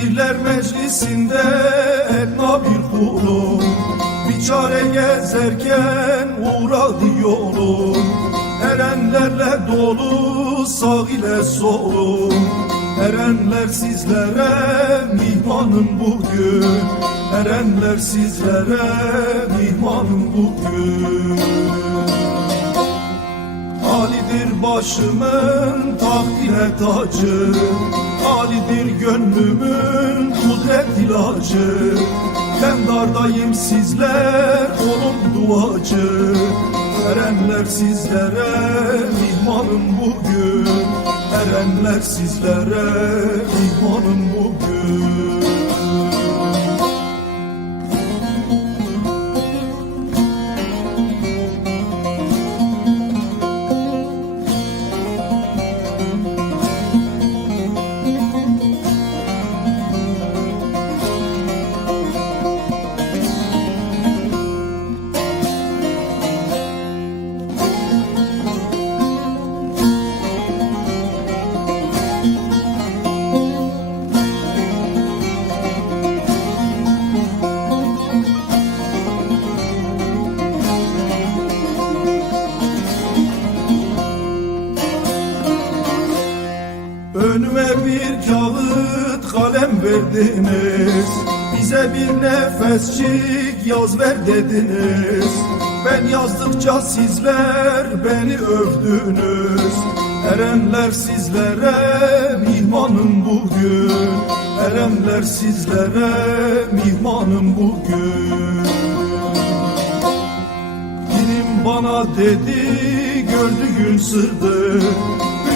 Pirler meclisinde etna bir kulum Biçare gezerken uğradı yolum Erenlerle dolu sağ ile solum Erenler sizlere mihmanım bugün. Erenler sizlere mihmanım bugün. Ali'dir başımın taht tacı. İlacı Ben dardayım sizler olun duacı. Erenler sizlere mihmanım bugün. Erenler sizlere mihmanım bugün Önüme bir kağıt kalem verdiniz. Bize bir nefesçik yaz ver dediniz. Ben yazdıkça sizler beni övdünüz. Erenler sizlere mihmanım bugün. Erenler sizlere mihmanım bugün. Dilim bana dedi gördüğün sırdı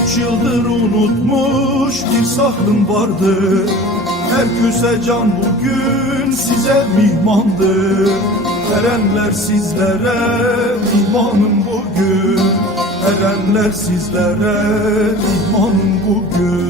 Üç yıldır unutmuş bir saklım vardı Herküse can bugün size mihmandı Erenler sizlere mihmanım bugün. Erenler sizlere mihmanım bugün